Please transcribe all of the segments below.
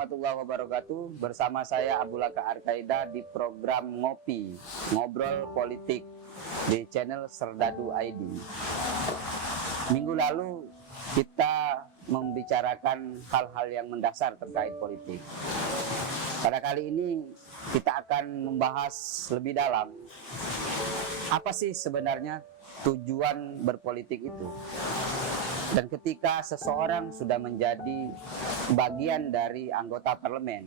warahmatullahi wabarakatuh. Bersama saya Abulaka Arkaida di program Ngopi, Ngobrol Politik di channel Serdadu ID. Minggu lalu kita membicarakan hal-hal yang mendasar terkait politik. Pada kali ini kita akan membahas lebih dalam apa sih sebenarnya tujuan berpolitik itu. Dan ketika seseorang sudah menjadi bagian dari anggota parlemen,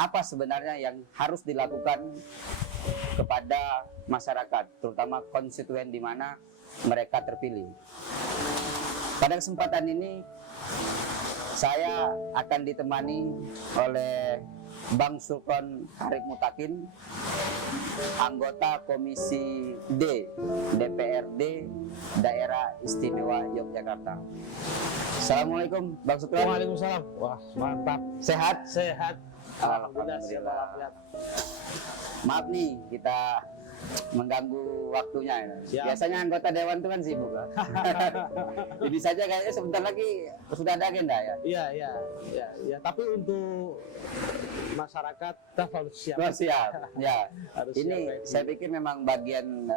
apa sebenarnya yang harus dilakukan kepada masyarakat, terutama konstituen di mana mereka terpilih. Pada kesempatan ini, saya akan ditemani oleh Bang Sultan Harip Mutakin, anggota Komisi D DPRD Daerah Istimewa Yogyakarta. Assalamualaikum Bang Sultan. Waalaikumsalam. Wah, mantap. Sehat? Sehat. Alhamdulillah. Maaf nih kita mengganggu waktunya. Siap. Biasanya anggota dewan itu kan sibuk. Ini saja kayaknya sebentar lagi sudah ada agenda ya. Iya. Tapi untuk masyarakat kita harus siap. Oh, siap. Ya. Harus Ini siap, saya pikir memang bagian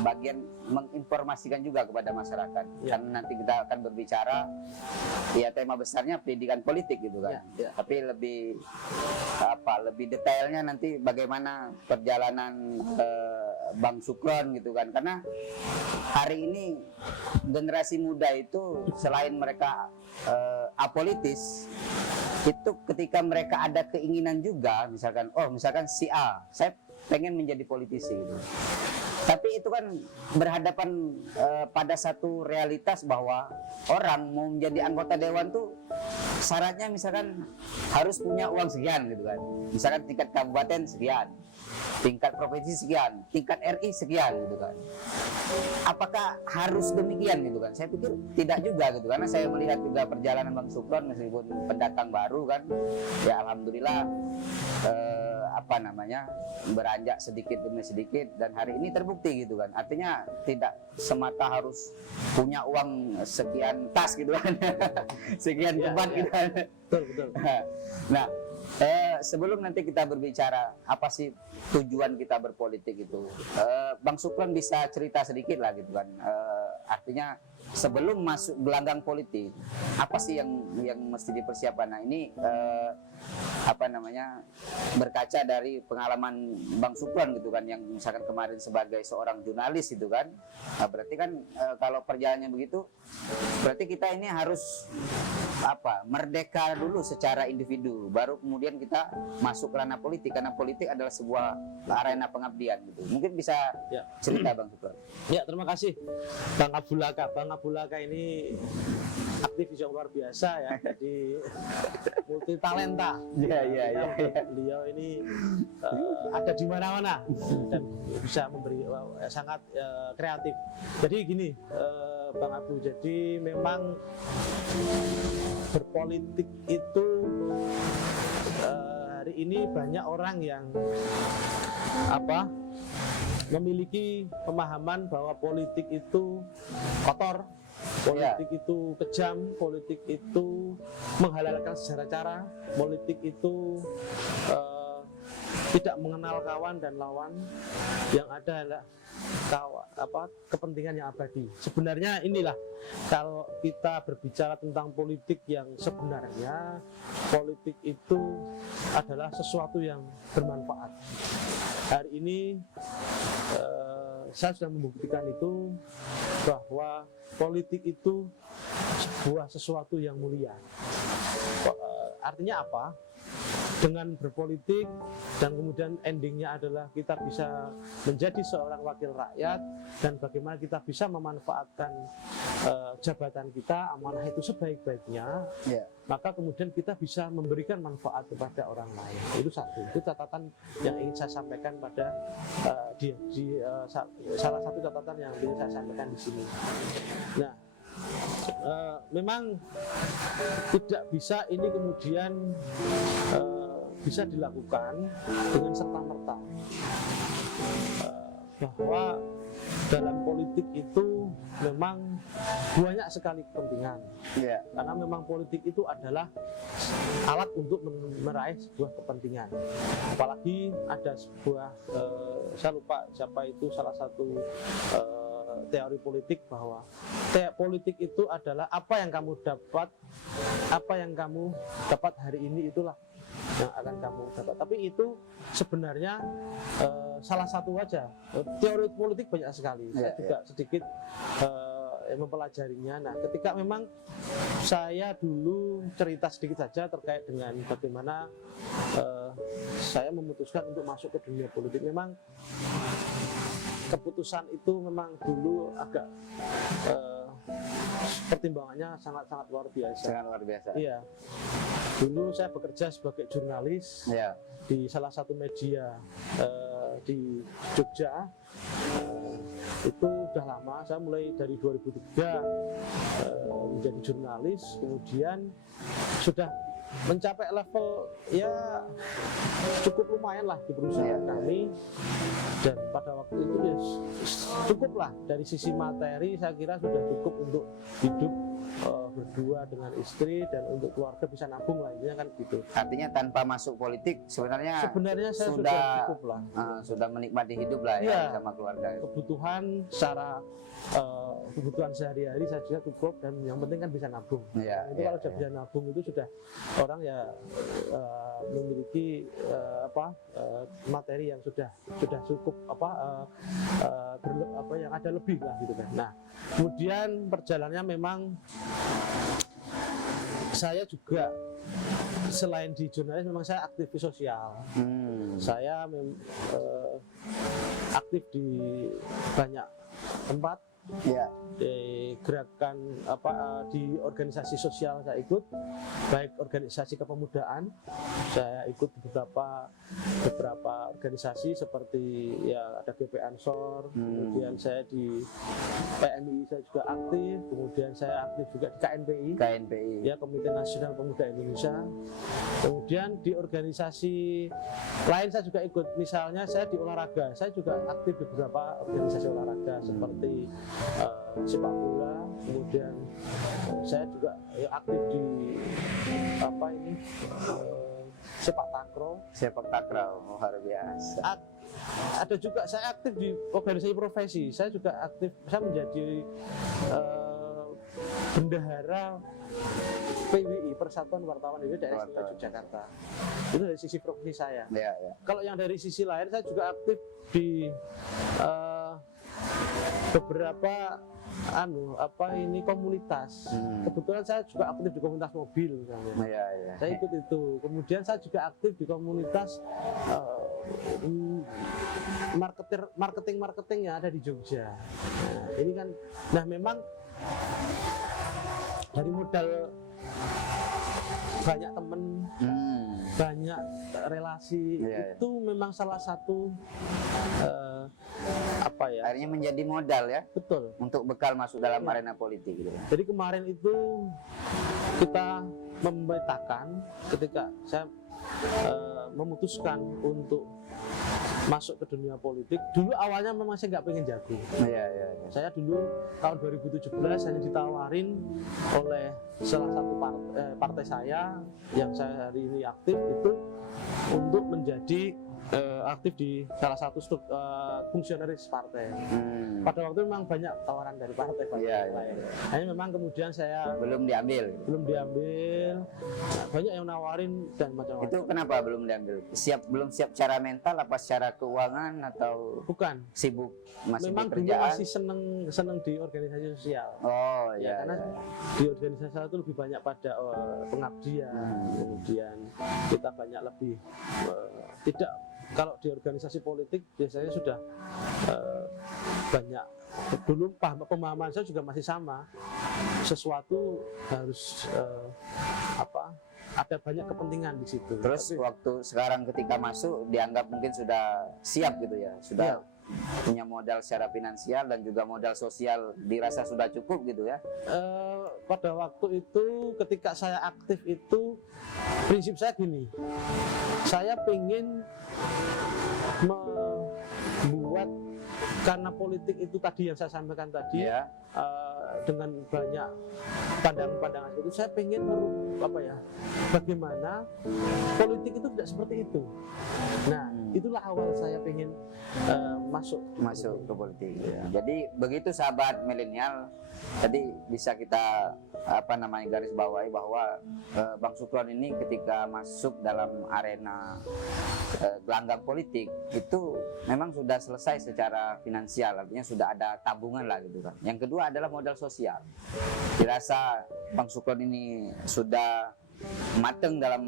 bagian menginformasikan juga kepada masyarakat. Ya. Karena nanti kita akan berbicara, ya tema besarnya pendidikan politik gitu kan. Ya. Tapi lebih detailnya nanti bagaimana perjalanan Bang Sukron gitu kan. Karena hari ini generasi muda itu selain mereka apolitis, itu ketika mereka ada keinginan juga, misalkan si A, saya pengen menjadi politisi gitu. Tapi itu kan berhadapan pada satu realitas bahwa orang mau menjadi anggota dewan tuh syaratnya misalkan harus punya uang sekian gitu kan. Misalkan tingkat kabupaten sekian, tingkat provinsi sekian, tingkat RI sekian gitu kan. Apakah harus demikian gitu kan? Saya pikir tidak juga gitu, karena saya melihat juga perjalanan Bang Sukron meskipun pendatang baru kan, ya alhamdulillah beranjak sedikit demi sedikit dan hari ini terbukti gitu kan. Artinya tidak semata harus punya uang sekian tas gitu kan, sekian tempat gitu kan. Betul. Nah, sebelum nanti kita berbicara apa sih tujuan kita berpolitik itu, Bang Sukron bisa cerita sedikit lah gitu kan. Artinya sebelum masuk gelanggang politik, apa sih yang mesti dipersiapkan? Nah ini berkaca dari pengalaman Bang Sukron gitu kan, yang misalkan kemarin sebagai seorang jurnalis gitu kan. Nah, berarti kan kalau perjalanannya begitu, berarti kita ini harus merdeka dulu secara individu, baru kemudian kita masuk ke ranah politik, karena politik adalah sebuah arena pengabdian gitu. Mungkin bisa cerita Bang Sukron. Ya, terima kasih Bang Abulaka. Bang Abulaka ini aktivis yang luar biasa ya, jadi multi talenta. Iya. Beliau ini ada di mana-mana dan bisa memberi sangat kreatif. Jadi gini, Bang Abu, jadi memang berpolitik itu hari ini banyak orang yang memiliki pemahaman bahwa politik itu kotor, politik itu kejam, politik itu menghalalkan segala cara, politik itu tidak mengenal kawan dan lawan, yang ada adalah kepentingan yang abadi. Sebenarnya inilah, kalau kita berbicara tentang politik yang sebenarnya, politik itu adalah sesuatu yang bermanfaat. Hari ini saya sudah membuktikan itu, bahwa politik itu sesuatu yang mulia. Artinya apa? Dengan berpolitik dan kemudian endingnya adalah kita bisa menjadi seorang wakil rakyat, dan bagaimana kita bisa memanfaatkan jabatan kita, amanah itu sebaik-baiknya, maka kemudian kita bisa memberikan manfaat kepada orang lain. Itu satu, itu catatan yang ingin saya sampaikan pada salah satu catatan yang ingin saya sampaikan di sini. Nah, memang tidak bisa ini kemudian bisa dilakukan dengan serta-merta, bahwa dalam politik itu memang banyak sekali kepentingan. Iya. Karena memang politik itu adalah alat untuk meraih sebuah kepentingan. Apalagi ada sebuah saya lupa siapa itu, salah satu teori politik, bahwa politik itu adalah apa yang kamu dapat hari ini, itulah yang akan kamu dapat. Tapi itu sebenarnya salah satu aja. Teori politik banyak sekali. Saya juga sedikit mempelajarinya. Nah, ketika memang saya dulu cerita sedikit saja terkait dengan bagaimana saya memutuskan untuk masuk ke dunia politik. Memang keputusan itu memang dulu agak pertimbangannya sangat-sangat luar biasa. Sangat luar biasa. Iya. Dulu saya bekerja sebagai jurnalis di salah satu media di Jogja. Itu udah lama, saya mulai dari 2003 menjadi jurnalis, kemudian sudah mencapai level ya cukup lumayan lah di perusahaan kami, dan pada waktu itu ya cukup lah dari sisi materi, saya kira sudah cukup untuk hidup berdua dengan istri, dan untuk keluarga bisa nabung lah, intinya kan gitu. Artinya tanpa masuk politik sebenarnya saya sudah cukup lah, sudah menikmati hidup lah ya sama keluarga. Kebutuhan secara kebutuhan sehari-hari saya juga cukup, dan yang penting kan bisa nabung. Kalau sudah bisa nabung itu sudah orang ya memiliki materi yang sudah cukup yang ada lebih lah gitu kan. Nah, kemudian perjalanannya memang saya juga selain di jurnalis memang saya aktivis sosial. Saya aktif di banyak tempat. Di gerakan di organisasi sosial saya ikut, baik organisasi kepemudaan, saya ikut beberapa organisasi seperti ya ada GP Ansor, kemudian saya di PMI saya juga aktif, kemudian saya aktif juga di KNPI ya, Komite Nasional Pemuda Indonesia. Kemudian di organisasi lain saya juga ikut, misalnya saya di olahraga, saya juga aktif di beberapa organisasi olahraga seperti sepak bola, kemudian saya juga aktif di sepak takraw, luar biasa. Ada juga saya aktif di organisasi profesi, saya juga aktif, saya menjadi bendahara PWI, Persatuan Wartawan Indonesia Daerah Istimewa Yogyakarta. Itu dari sisi profesi saya. Kalau yang dari sisi lain, saya juga aktif di beberapa komunitas. Kebetulan saya juga aktif di komunitas mobil misalnya. Saya ikut itu. Kemudian saya juga aktif di komunitas marketing yang ada di Jogja. Nah, ini kan, memang dari modal banyak temen, banyak relasi, itu memang salah satu akhirnya menjadi modal ya, betul, untuk bekal masuk dalam arena politik gitu. Jadi kemarin itu kita memetakan ketika saya memutuskan untuk masuk ke dunia politik. Dulu awalnya memang saya nggak pengen jago. Saya dulu tahun 2017 hanya ditawarin oleh salah satu partai saya yang saya hari ini aktif itu untuk menjadi aktif di salah satu fungsionaris partai. Pada waktu memang banyak tawaran dari partai lain. Hanya memang kemudian saya belum diambil. Nah, banyak yang nawarin dan macam-macam. Itu kenapa belum diambil? Belum siap secara mental, apa secara keuangan, atau bukan? Sibuk masih memang dulu masih seneng di organisasi sosial. Karena di organisasi sosial itu lebih banyak pada pengabdian. Kemudian kita banyak lebih tidak. Kalau di organisasi politik biasanya sudah banyak, dulu pemahaman saya juga masih sama, sesuatu harus ada banyak kepentingan di situ. Terus waktu sekarang ketika masuk dianggap mungkin sudah siap gitu ya, sudah punya modal secara finansial dan juga modal sosial dirasa sudah cukup gitu ya. Pada waktu itu ketika saya aktif itu prinsip saya gini, saya ingin membuat karena politik itu tadi yang saya sampaikan tadi, Ya. dengan banyak pandangan-pandangan itu, saya pengen bagaimana politik itu tidak seperti itu. Nah, itulah awal saya pengen masuk ke politik. Ya. Jadi begitu sahabat milenial, tadi bisa kita garis bawahi bahwa Bang Sukron ini ketika masuk dalam arena gelanggang politik itu memang sudah selesai secara finansial, artinya sudah ada tabungan lah gitu kan. Yang kedua adalah modal sosial. Dirasa Bang Sukron ini sudah mateng dalam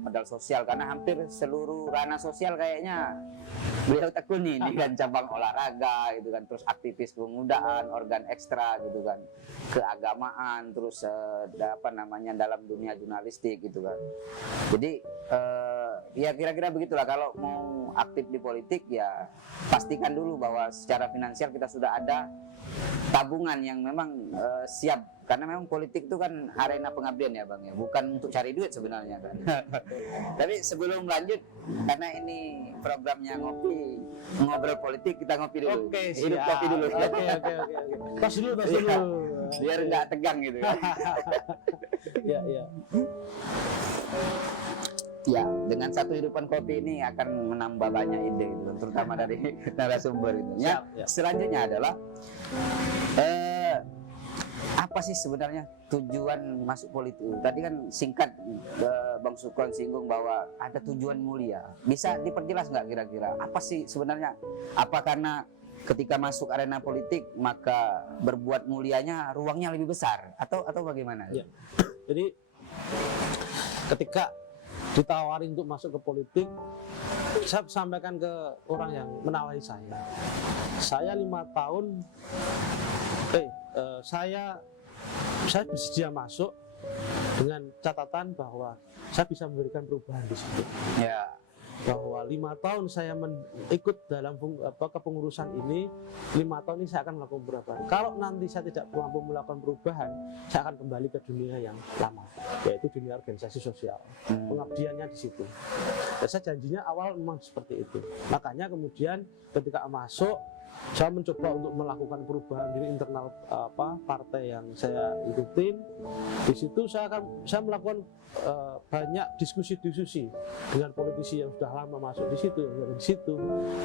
modal sosial, karena hampir seluruh ranah sosial kayaknya beliau tekuni ini kan, cabang olahraga gitu kan, terus aktivis kepemudaan, organ ekstra gitu kan, keagamaan, terus dalam dunia jurnalistik gitu kan. Jadi ya kira-kira begitulah, kalau mau aktif di politik ya pastikan dulu bahwa secara finansial kita sudah ada tabungan yang memang siap, karena memang politik itu kan arena pengabdian ya Bang ya, bukan untuk cari duit sebenarnya kan. Tapi sebelum lanjut, karena ini programnya ngobrol politik, kita ngopi dulu. Oke, Hidup siap. kopi dulu. Oke. Tos dulu. Biar nggak tegang gitu kan. Ya. Ya, dengan satu hidupan kopi ini akan menambah banyak ide gitu, terutama dari narasumber gitu. Ya, Siap. selanjutnya adalah apa sih sebenarnya tujuan masuk politik? Tadi kan singkat Bang Sukron singgung bahwa ada tujuan mulia. Bisa diperjelas nggak kira-kira apa sih sebenarnya? Apa karena ketika masuk arena politik maka berbuat mulianya ruangnya lebih besar atau bagaimana? Ya. Jadi ketika ditawari untuk masuk ke politik, saya sampaikan ke orang yang menawari saya. Saya 5 tahun, saya bersedia masuk dengan catatan bahwa saya bisa memberikan perubahan di situ. Ya. Bahwa 5 tahun saya ikut dalam kepengurusan ini, 5 tahun ini saya akan melakukan perubahan. Kalau nanti saya tidak mampu melakukan perubahan, saya akan kembali ke dunia yang lama, yaitu dunia organisasi sosial. Pengabdiannya di situ. Dan saya janjinya awal memang seperti itu. Makanya kemudian ketika masuk, saya mencoba untuk melakukan perubahan di internal partai yang saya ikutin. Di situ saya melakukan banyak diskusi dengan politisi yang sudah lama masuk di situ,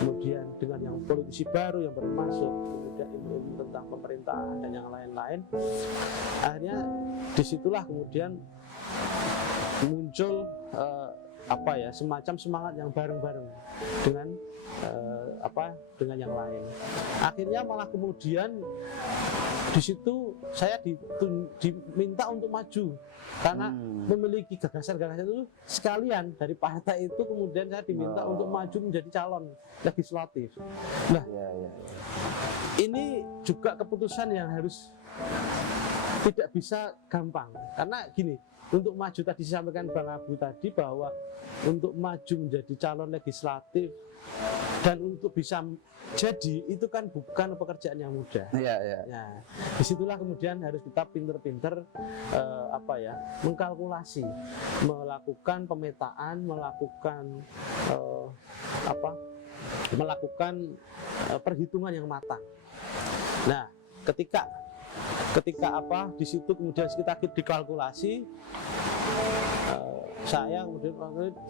kemudian dengan yang politisi baru yang baru masuk, kemudian ilmu tentang pemerintahan dan yang lain-lain. Akhirnya disitulah kemudian muncul semacam semangat yang bareng-bareng dengan dengan yang lain. Akhirnya malah kemudian di situ saya diminta untuk maju karena memiliki gagasan-gagasan itu sekalian dari partai itu, kemudian saya diminta untuk maju menjadi calon legislatif. Nah, ini juga keputusan yang harus tidak bisa gampang, karena gini, untuk maju tadi disampaikan Bang Abu tadi bahwa untuk maju menjadi calon legislatif dan untuk bisa jadi itu kan bukan pekerjaan yang mudah. Nah, disitulah kemudian harus kita pinter-pinter mengkalkulasi, melakukan pemetaan, melakukan perhitungan yang matang. Nah, ketika di situ kemudian kita dikalkulasi, saya kemudian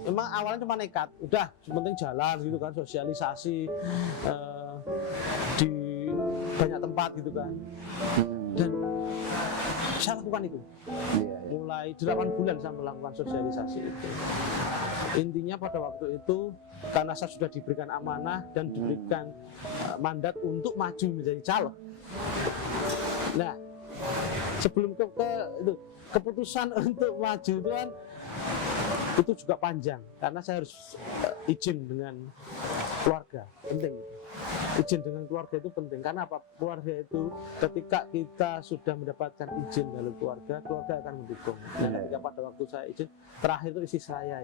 memang awalnya cuma nekat, udah penting jalan gitu kan, sosialisasi di banyak tempat gitu kan, dan saya lakukan itu mulai 8 bulan saya melakukan sosialisasi itu. Intinya pada waktu itu karena saya sudah diberikan amanah dan diberikan mandat untuk maju menjadi calon. Nah, sebelum itu keputusan untuk maju itu kan itu juga panjang, karena saya harus izin dengan keluarga, penting. Izin dengan keluarga itu penting, karena apa? Keluarga itu ketika kita sudah mendapatkan izin dari keluarga akan mendukung. Dan ketika pada waktu saya izin, terakhir itu istri saya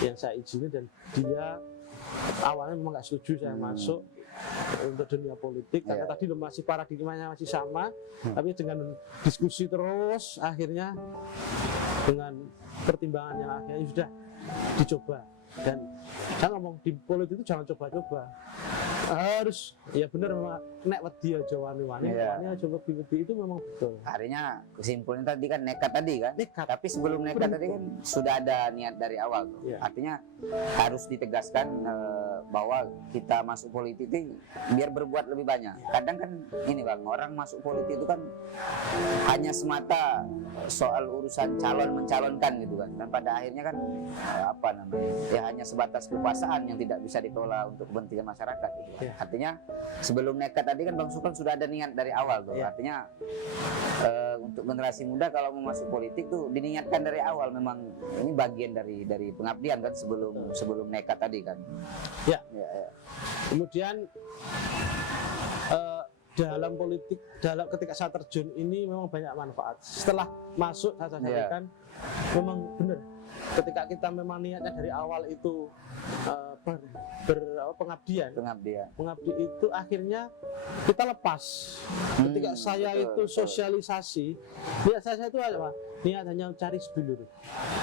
yang saya izinin, dan dia awalnya memang nggak setuju saya masuk untuk dunia politik, karena tadi masih paradigmanya masih sama. Tapi dengan diskusi terus, akhirnya dengan pertimbangan yang akhirnya sudah dicoba. Dan saya ngomong di politik itu jangan coba-coba, harus ya bener memang nek wedi aja wani-wani, Iya. wani aja wedi-wedi itu memang betul. Artinya kesimpulannya tadi kan nekat tadi kan. Nekat. Tapi sebelum nekat tadi kan sudah ada niat dari awal tuh. Iya. Artinya harus ditegaskan bahwa kita masuk politik itu biar berbuat lebih banyak. Kadang kan ini Bang, orang masuk politik itu kan hanya semata soal urusan calon mencalonkan gitu kan. Dan pada akhirnya kan apa namanya? Ya hanya sebatas kekuasaan yang tidak bisa dikelola untuk kepentingan masyarakat gitu. Iya. Artinya sebelum nekat tadi kan Bang Sukron sudah ada niat dari awal tuh. Iya. Artinya untuk generasi muda kalau mau masuk politik tuh diniatkan dari awal, memang ini bagian dari pengabdian kan sebelum nekat tadi kan. Ya. Ya, ya. Kemudian dalam politik, ketika saya terjun ini memang banyak manfaat. Setelah masuk saya sampaikan memang benar. Ketika kita memang niatnya dari awal itu pengabdian, mengabdi itu akhirnya kita lepas. Ketika saya betul, itu betul. sosialisasi, niat saya itu apa? Niat hanya cari sedulur,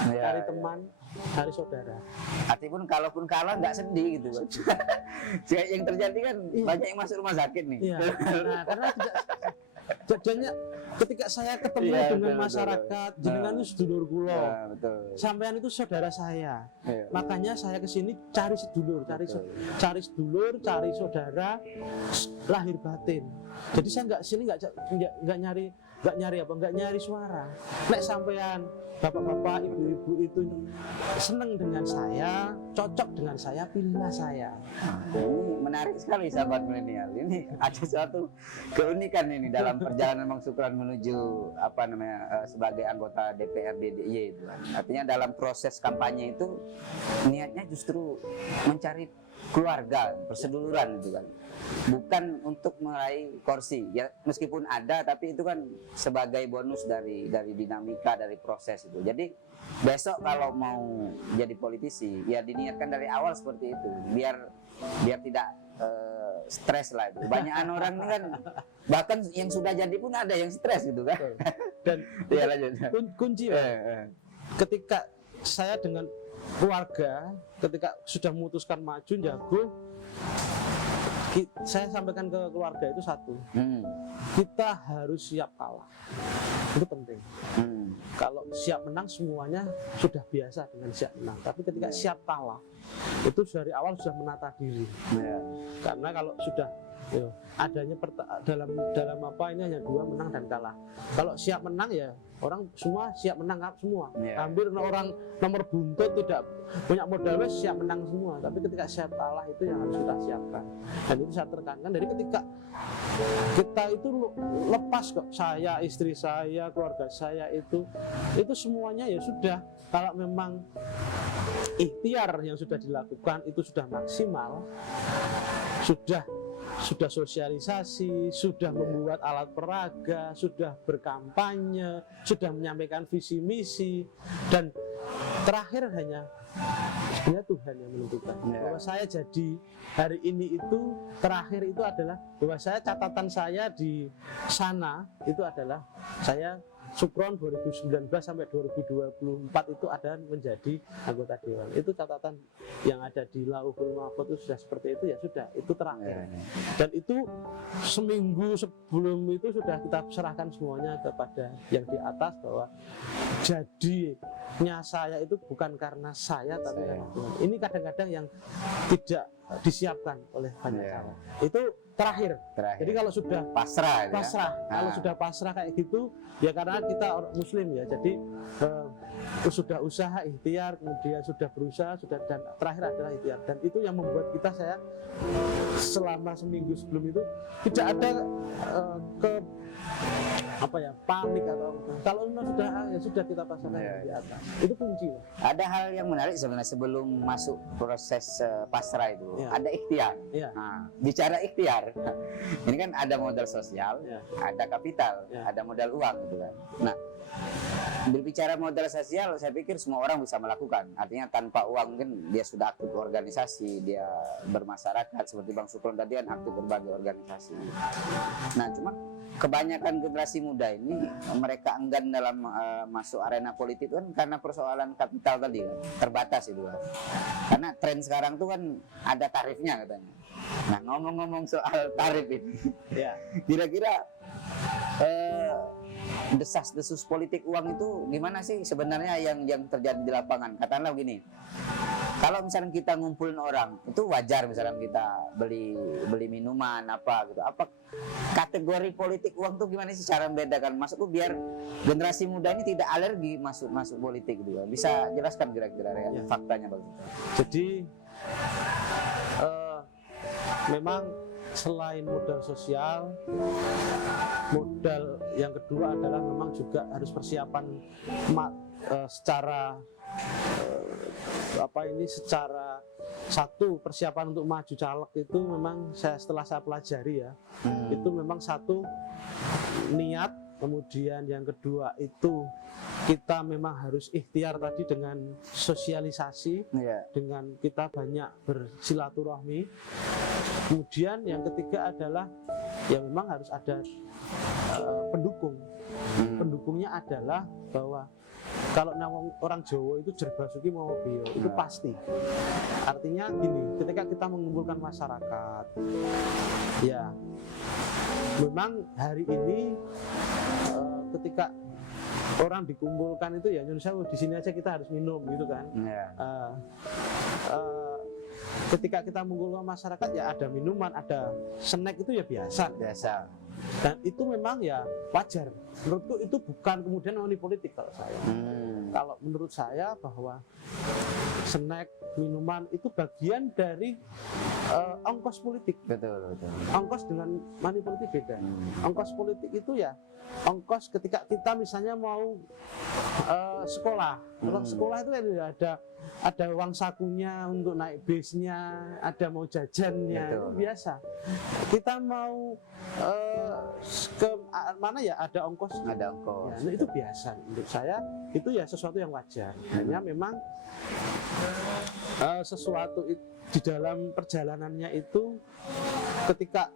Ya, cari ya. teman, cari saudara. Artinya kalaupun kalah nggak sedih gitu kan. Yang terjadi kan banyak yang masuk rumah sakit nih. Iya. Nah, karena jadinya ketika saya ketemu Iya, dengan betul, masyarakat, betul. jenengan Nah. itu sedulur kula. Ya, betul. Sampean itu saudara saya. Iya. Makanya saya kesini cari sedulur, Betul. cari sedulur, cari saudara, lahir batin. Jadi saya nggak sini nggak nyari suara. Nek sampean bapak-bapak, ibu-ibu itu seneng dengan saya, cocok dengan saya, pilihlah saya. Ini menarik sekali sahabat milenial. Ini ada suatu keunikan ini dalam perjalanan Bang Sukron menuju sebagai anggota DPRD DIY itu kan. Artinya dalam proses kampanye itu niatnya justru mencari keluarga, perseduluran itu kan. Bukan untuk meraih kursi. Ya meskipun ada, tapi itu kan sebagai bonus dari dinamika dari proses itu. Jadi besok kalau mau jadi politisi ya diniatkan dari awal seperti itu, biar tidak stres lah itu. Banyakan orang ini kan bahkan yang sudah jadi pun ada yang stres gitu kan. Dan Ya lanjut. kunci Pak, ketika saya dengan keluarga, ketika sudah memutuskan maju jago, saya sampaikan ke keluarga itu satu, kita harus siap kalah, itu penting. Kalau siap menang semuanya sudah biasa dengan siap menang, tapi ketika siap kalah itu dari awal sudah menata diri. Karena kalau sudah adanya dalam apa ini hanya dua, menang dan kalah. Kalau siap menang ya orang semua siap menang semua. Hampir orang nomor buntut tidak punya modal siap menang semua. Tapi ketika siap kalah itu yang harus kita siapkan. Dan itu saya tekankan dari ketika kita itu lepas kok, saya, istri saya, keluarga saya itu semuanya ya sudah. Kalau memang ikhtiar yang sudah dilakukan itu sudah maksimal, sudah sosialisasi, sudah membuat alat peraga, sudah berkampanye, sudah menyampaikan visi misi, dan terakhir hanya sebenarnya Tuhan yang menentukan. Bahwa saya jadi hari ini itu terakhir itu adalah bahwa saya, catatan saya di sana itu adalah saya Sukron 2019 sampai 2024 itu ada menjadi anggota dewan. Itu catatan yang ada di Lauhul Mahfuz itu sudah seperti itu, ya sudah, itu terakhir. Dan itu seminggu sebelum itu sudah kita serahkan semuanya kepada yang di atas, bahwa jadinya saya itu bukan karena saya tapi karena Tuhan. Ini kadang-kadang yang tidak disiapkan oleh banyak cara. Itu terakhir. Jadi kalau sudah pasrah, kalau sudah pasrah kayak gitu, ya karena kita orang Muslim ya, jadi sudah usaha ikhtiar, kemudian sudah berusaha, dan terakhir adalah ikhtiar. Dan itu yang membuat saya selama seminggu sebelum itu tidak ada panik atau kalau sudah kita pasangkan di atas. Itu kunci. Ada hal yang menarik sebenarnya sebelum masuk proses pasrah itu, ada ikhtiar. Nah, bicara ikhtiar, ini kan ada modal sosial, ada kapital, ada modal uang gitu kan. Nah, berbicara modal sosial, saya pikir semua orang bisa melakukan. Artinya tanpa uang mungkin dia sudah aktif organisasi, dia bermasyarakat, seperti Bang Sukron tadi kan aktif berbagai organisasi. Nah, cuma kebanyakan generasi muda ini mereka enggan dalam masuk arena politik kan karena persoalan kapital tadi kan, terbatas itu kan. Karena tren sekarang tuh kan ada tarifnya katanya. Nah, ngomong-ngomong soal tarif ini, Ya. kira-kira desas-desus politik uang itu gimana sih sebenarnya yang terjadi di lapangan? Katakanlah begini, kalau misalnya kita ngumpulin orang, itu wajar misalnya kita beli minuman apa gitu. Apa kategori politik uang tuh gimana sih cara membedakan? Maksudku biar generasi muda ini tidak alergi masuk politik gitu. Bisa jelaskan kira-kira Ya. faktanya Bang? Jadi memang selain modal sosial, modal yang kedua adalah memang juga harus persiapan secara secara satu persiapan untuk maju caleg itu memang setelah saya pelajari ya, itu memang satu niat, kemudian yang kedua itu kita memang harus ikhtiar tadi dengan sosialisasi, Iya. dengan kita banyak bersilaturahmi. Kemudian yang ketiga adalah ya memang harus ada pendukung. Pendukungnya adalah bahwa kalau orang Jawa itu jerbasuki mau bio itu pasti. Artinya gini, ketika kita mengumpulkan masyarakat, ya memang hari ini ketika orang dikumpulkan itu ya Indonesia di sini aja kita harus minum gitu kan. Iya. Ketika kita mengumpulkan masyarakat ya ada minuman, ada snack itu ya biasa. Dan itu memang ya wajar. Menurutku itu bukan kemudian money politik kalau saya. Kalau menurut saya bahwa snack, minuman itu bagian dari ongkos politik. Betul. Ongkos dengan money politik beda. Ongkos politik itu ya ongkos ketika kita misalnya mau sekolah. Kalau sekolah itu kan ada uang sakunya untuk naik bisnya, ada mau jajannya, itu biasa. Kita mau ke mana ya ada ongkos. Ada ongkos. Ya, nah itu biasa. Menurut saya itu ya sesuatu yang wajar. Hanya memang sesuatu di dalam perjalanannya itu ketika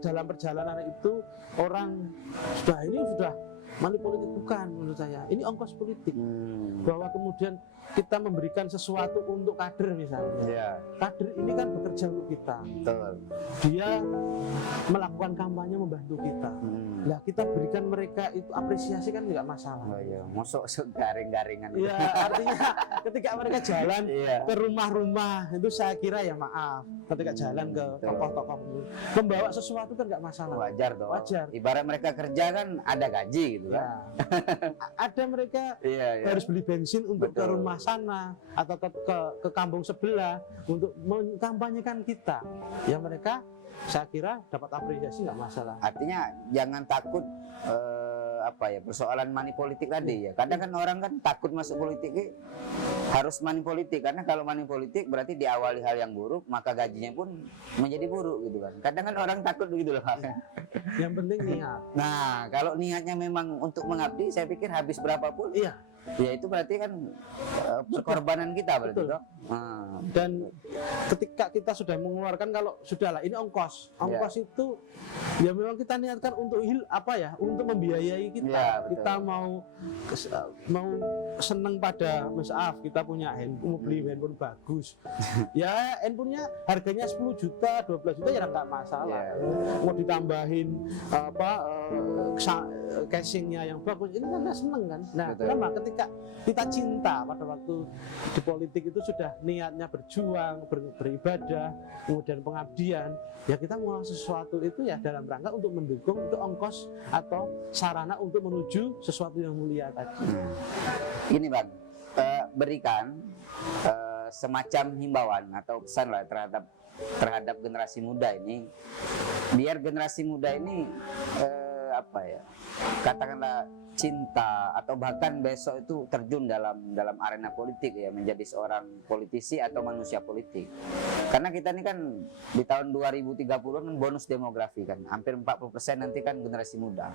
dalam perjalanan itu orang sudah money politik, bukan menurut saya. Ini ongkos politik. Bahwa kemudian kita memberikan sesuatu untuk kader misalnya. Yeah. Kader ini kan bekerja untuk kita. Betul. Dia melakukan kampanye membantu kita. Lah kita berikan mereka itu apresiasi kan nggak masalah. Oh iya, masuk garing-garingan. Iya, artinya ketika mereka jalan ke rumah-rumah itu saya kira ya maaf. Ketika jalan ke tokoh-tokoh membawa sesuatu kan nggak masalah. Wajar dong. Wajar. Ibarat mereka kerja kan ada gaji gitu kan. Ya. Ada mereka Iya. harus beli bensin untuk ke rumah sana atau ke kampung sebelah untuk mengkampanyekan kita. Ya mereka saya kira dapat apresiasi nggak masalah. Artinya jangan takut persoalan money politik tadi ya. Kadang kan orang kan takut masuk politik harus money politik, karena kalau money politik berarti diawali hal yang buruk maka gajinya pun menjadi buruk gitu kan. Kadang kan orang takut begitu loh. Yang penting niat. Nah, kalau niatnya memang untuk mengabdi, saya pikir habis berapapun Iya. ya itu berarti kan pengorbanan kita berarti toh. Dan ketika kita sudah mengeluarkan, kalau sudahlah ini ongkos itu ya memang kita niatkan untuk untuk membiayai kita. Ya, kita mau seneng pada maaf kita punya handphone, mau beli handphone bagus. Ya handphonenya harganya 10 juta, 12 juta ya nggak masalah. Mau ditambahin casingnya yang bagus, ini kan seneng kan. Nah, kenapa ketika kita cinta pada waktu di politik itu sudah niatnya berjuang, beribadah, kemudian pengabdian, ya kita mau sesuatu itu ya dalam rangka untuk mendukung itu ongkos atau sarana untuk menuju sesuatu yang mulia tadi. Ini Bang, berikan semacam himbauan atau pesan lah terhadap generasi muda ini, biar generasi muda ini katakanlah cinta atau bahkan besok itu terjun dalam arena politik ya, menjadi seorang politisi atau manusia politik. Karena kita ini kan di tahun 2030 kan bonus demografi kan, hampir 40% nanti kan generasi muda.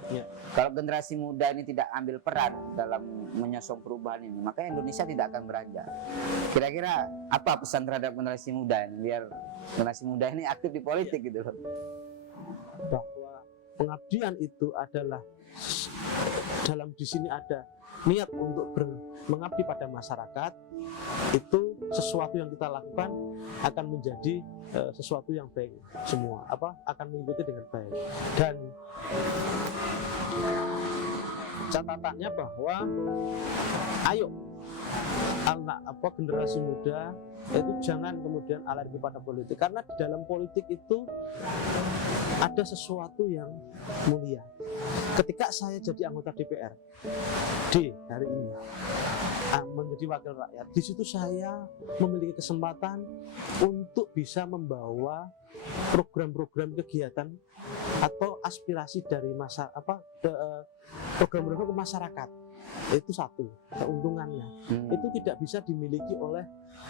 Kalau generasi muda ini tidak ambil peran dalam menyosong perubahan ini, maka Indonesia tidak akan beranjak. Kira-kira apa pesan terhadap generasi muda ini biar generasi muda ini aktif di politik gitu loh? Bahwa pengabdian itu adalah di sini ada niat untuk mengabdi pada masyarakat, itu sesuatu yang kita lakukan akan menjadi sesuatu yang baik semua, akan mengikuti dengan baik. Dan catatannya bahwa ayo anak generasi muda itu jangan kemudian alergi pada politik, karena di dalam politik itu ada sesuatu yang mulia. Ketika saya jadi anggota DPR hari ini menjadi wakil rakyat, di situ saya memiliki kesempatan untuk bisa membawa program-program kegiatan atau aspirasi dari program-program ke masyarakat. Itu satu keuntungannya. Itu tidak bisa dimiliki oleh,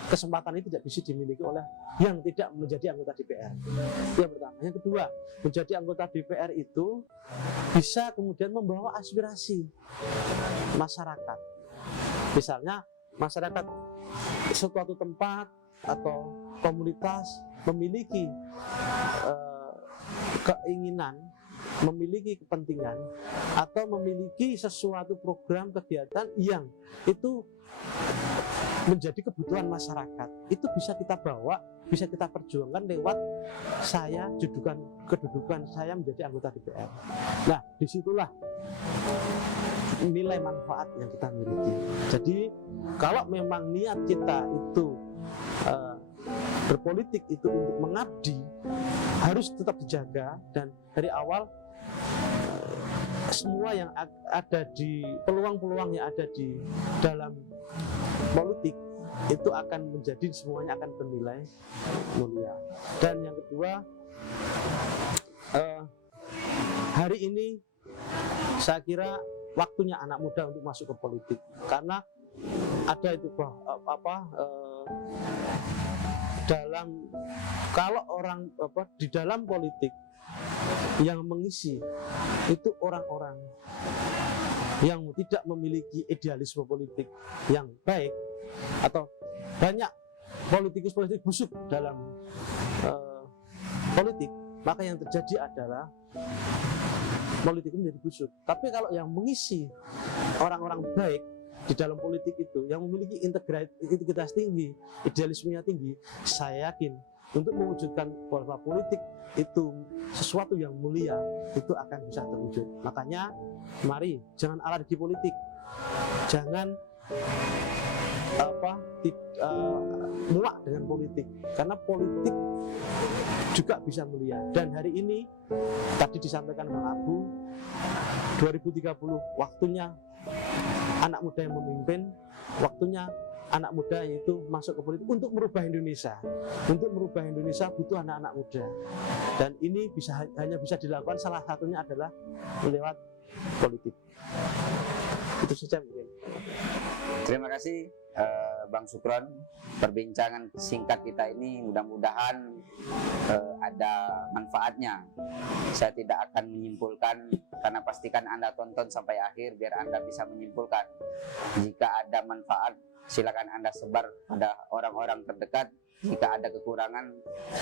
kesempatan itu tidak bisa dimiliki oleh yang tidak menjadi anggota DPR. Yang pertama. Yang kedua, menjadi anggota DPR itu bisa kemudian membawa aspirasi masyarakat. Misalnya masyarakat suatu tempat atau komunitas memiliki keinginan, memiliki kepentingan, atau memiliki sesuatu program kegiatan yang itu menjadi kebutuhan masyarakat, itu bisa kita bawa, bisa kita perjuangkan lewat kedudukan saya menjadi anggota DPR. Nah, disitulah nilai manfaat yang kita miliki. Jadi kalau memang niat kita itu berpolitik itu untuk mengabdi, harus tetap dijaga. Dan dari awal semua yang ada di peluang-peluang yang ada di dalam politik itu akan menjadi, semuanya akan bernilai mulia. Dan yang kedua, hari ini saya kira waktunya anak muda untuk masuk ke politik, karena ada itu di dalam politik yang mengisi itu orang-orang yang tidak memiliki idealisme politik yang baik, atau banyak politikus busuk dalam politik, maka yang terjadi adalah politik menjadi busuk. Tapi kalau yang mengisi orang-orang baik di dalam politik itu, yang memiliki integritas tinggi, idealismenya tinggi, saya yakin untuk mewujudkan bahwa politik itu sesuatu yang mulia, itu akan bisa terwujud. Makanya mari jangan alergi politik, jangan muak dengan politik, karena politik juga bisa mulia. Dan hari ini tadi disampaikan Bang Abu, 2030 waktunya anak muda yang memimpin, waktunya anak muda yaitu masuk ke politik untuk merubah Indonesia. Untuk merubah Indonesia butuh anak-anak muda, dan ini hanya bisa dilakukan, salah satunya adalah lewat politik. Itu saja mungkin. Terima kasih Bang Sukron, perbincangan singkat kita ini mudah-mudahan ada manfaatnya. Saya tidak akan menyimpulkan, karena pastikan Anda tonton sampai akhir biar Anda bisa menyimpulkan. Jika ada manfaat, silakan Anda sebar pada orang-orang terdekat. Jika ada kekurangan,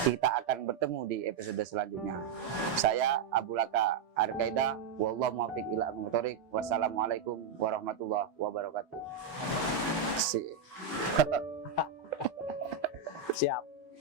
kita akan bertemu di episode selanjutnya. Saya Abu Laka Arkaida, wallahu muwaffiq ila aqwamit thoriq. Wassalamualaikum warahmatullahi wabarakatuh. Siap.